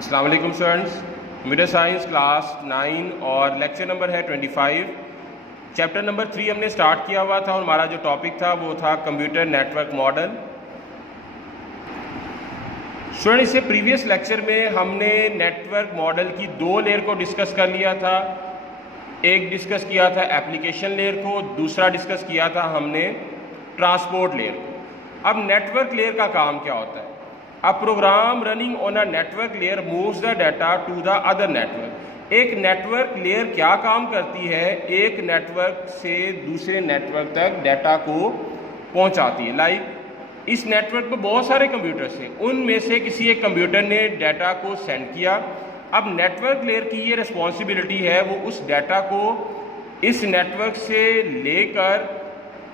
अस्सलाम वालेकुम students, computer science class 9 और लेक्चर नंबर है 25। चैप्टर नंबर 3 हमने स्टार्ट किया हुआ था और हमारा जो टॉपिक था वो था कंप्यूटर नेटवर्क मॉडल। स्टूडेंट, इससे प्रीवियस लेक्चर में हमने नेटवर्क मॉडल की दो लेयर को डिस्कस कर लिया था। एक डिस्कस किया था एप्लीकेशन लेयर को, दूसरा डिस्कस किया था हमने ट्रांसपोर्ट लेयर को। अब नेटवर्क लेयर का काम क्या होता है? A program running on a network layer moves the data to the other network। एक नेटवर्क लेयर क्या काम करती है? एक नेटवर्क से दूसरे नेटवर्क तक डाटा को पहुंचाती है। लाइक इस नेटवर्क पर बहुत सारे कंप्यूटर्स हैं, उनमें से किसी एक कंप्यूटर ने डाटा को सेंड किया। अब नेटवर्क लेयर की ये रिस्पॉन्सिबिलिटी है, वो उस डाटा को इस नेटवर्क से लेकर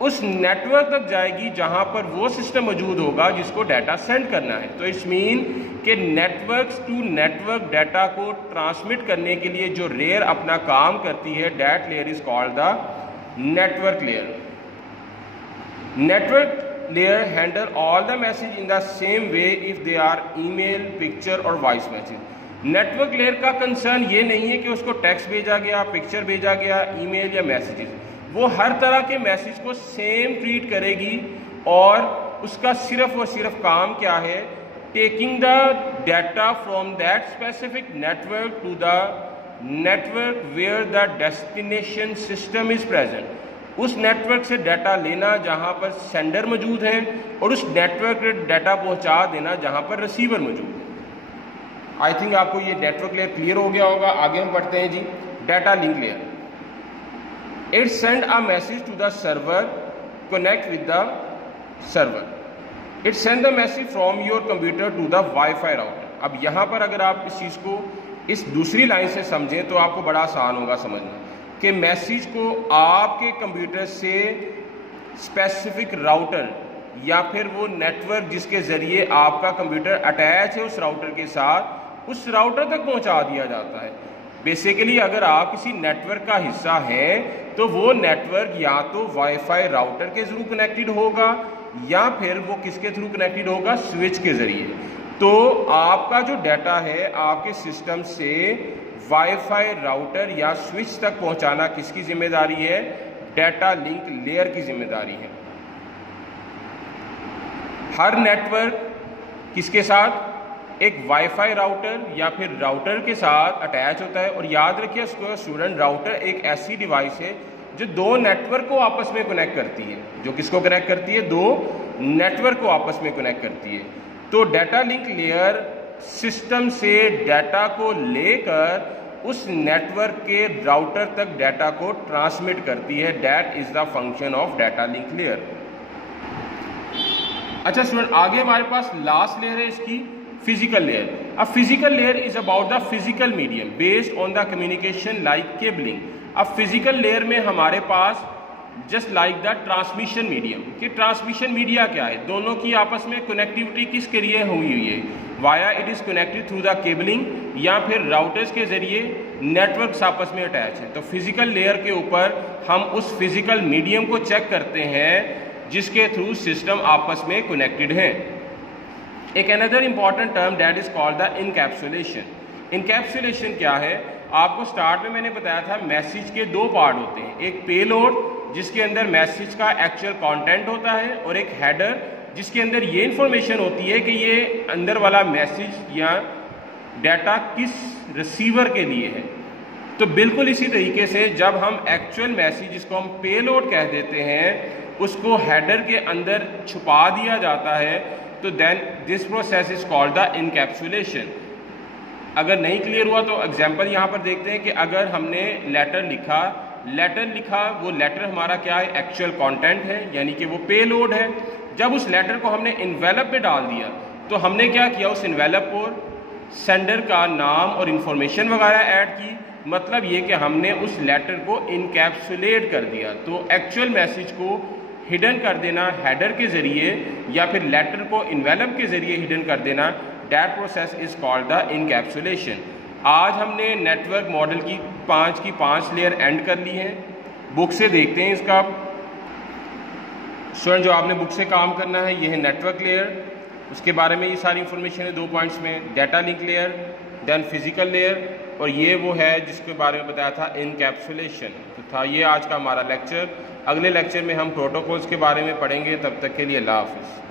उस नेटवर्क तक जाएगी जहां पर वो सिस्टम मौजूद होगा जिसको डाटा सेंड करना है। तो इट्स मीन कि नेटवर्क टू नेटवर्क डाटा को ट्रांसमिट करने के लिए जो लेयर अपना काम करती है, that layer is called the network layer. Network layer handle all the message in the same way if they are email, picture और वॉइस मैसेज। नेटवर्क लेयर का कंसर्न ये नहीं है कि उसको टेक्स्ट भेजा गया, पिक्चर भेजा गया, ईमेल या मैसेजेस। वो हर तरह के मैसेज को सेम ट्रीट करेगी और उसका सिर्फ और सिर्फ काम क्या है? Taking the data from that specific network to the network where the destination system is present. उस नेटवर्क से डाटा लेना जहां पर सेंडर मौजूद है और उस नेटवर्क पे डाटा पहुंचा देना जहां पर रिसीवर मौजूद है। आई थिंक आपको ये नेटवर्क लेयर क्लियर हो गया होगा। आगे हम पढ़ते हैं जी, data link layer. It send a message to the server, connect with the server. It send the message from your computer to the Wi-Fi router. अब यहाँ पर अगर आप इस चीज़ को इस दूसरी लाइन से समझें तो आपको बड़ा आसान होगा समझना कि मैसेज को आपके कंप्यूटर से स्पेसिफिक राउटर या फिर वो नेटवर्क जिसके ज़रिए आपका कंप्यूटर अटैच है उस राउटर के साथ, उस राउटर तक पहुँचा दिया जाता है। बेसिकली अगर आप किसी नेटवर्क का हिस्सा हैं तो वो नेटवर्क या तो वाईफाई राउटर के थ्रू कनेक्टेड होगा या फिर वो किसके थ्रू कनेक्टेड होगा? स्विच के जरिए। तो आपका जो डाटा है आपके सिस्टम से वाईफाई राउटर या स्विच तक पहुंचाना किसकी जिम्मेदारी है? डाटा लिंक लेयर की जिम्मेदारी है। हर नेटवर्क किसके साथ? एक वाईफाई राउटर या फिर राउटर के साथ अटैच होता है। और याद रखिए स्टूडेंट, राउटर एक ऐसी डिवाइस है जो दो नेटवर्क को आपस में कनेक्ट करती है। जो किसको कनेक्ट करती है? दो नेटवर्क को आपस में कनेक्ट करती है। तो डाटा लिंक लेयर सिस्टम से डाटा को लेकर उस नेटवर्क के राउटर तक डाटा को ट्रांसमिट करती है। That is the function of data link layer. अच्छा स्टूडेंट, आगे हमारे पास लास्ट लेयर है इसकी, फिजिकल लेयर। अब physical layer is about the physical medium based on the communication like cabling. अब फिजिकल लेयर में हमारे पास just like the transmission medium, कि ट्रांसमिशन मीडिया क्या है? दोनों की आपस में कनेक्टिविटी किसके लिए हुई है? Via it is connected through the cabling या फिर राउटर्स के जरिए नेटवर्क्स आपस में अटैच है। तो फिजिकल लेयर के ऊपर हम उस फिजिकल मीडियम को चेक करते हैं जिसके थ्रू सिस्टम आपस में कनेक्टेड है। एक another important term that is called the encapsulation. Encapsulation क्या है? आपको स्टार्ट में मैंने बताया था मैसेज के दो पार्ट होते हैं, एक पेलोड जिसके अंदर मैसेज का एक्चुअल कंटेंट होता है और एक हेडर जिसके अंदर ये इंफॉर्मेशन होती है कि ये अंदर वाला मैसेज या डाटा किस रिसीवर के लिए है। तो बिल्कुल इसी तरीके से जब हम एक्चुअल मैसेज जिसको हम पेलोड कह देते हैं उसको हेडर के अंदर छुपा दिया जाता है, तो then this process is called the encapsulation. अगर नहीं क्लियर हुआ तो एग्जांपल यहाँ पर देखते हैं कि अगर हमने लेटर लिखा, वो लेटर हमारा क्या है? एक्चुअल कंटेंट है, यानी कि वो पेलोड है। जब उस लेटर को हमने इन्वेलप में डाल दिया तो हमने क्या किया? उस इन्वेलप पर सेंडर का नाम और इन्फॉर्मेशन वगैरह ऐड की। मतलब ये कि हमने उस लेटर को इनकैप्सुलेट कर दिया। तो एक्चुअल मैसेज को हिडन कर देना हेडर के जरिए या फिर लेटर को इन्वेलप के जरिए हिडन कर देना, that process is called the encapsulation. आज हमने नेटवर्क मॉडल की पांच लेयर एंड कर ली हैं। बुक से देखते हैं इसका। स्टूडेंट, जो आपने बुक से काम करना है ये है नेटवर्क लेयर, उसके बारे में ये सारी इंफॉर्मेशन है 2 पॉइंट्स में। Data link layer, then physical layer, और ये वो है जिसके बारे में बताया था इनकैप्सुलेशन। तो था ये आज का हमारा लेक्चर। अगले लेक्चर में हम प्रोटोकॉल्स के बारे में पढ़ेंगे। तब तक के लिए अल्लाह हाफिज़।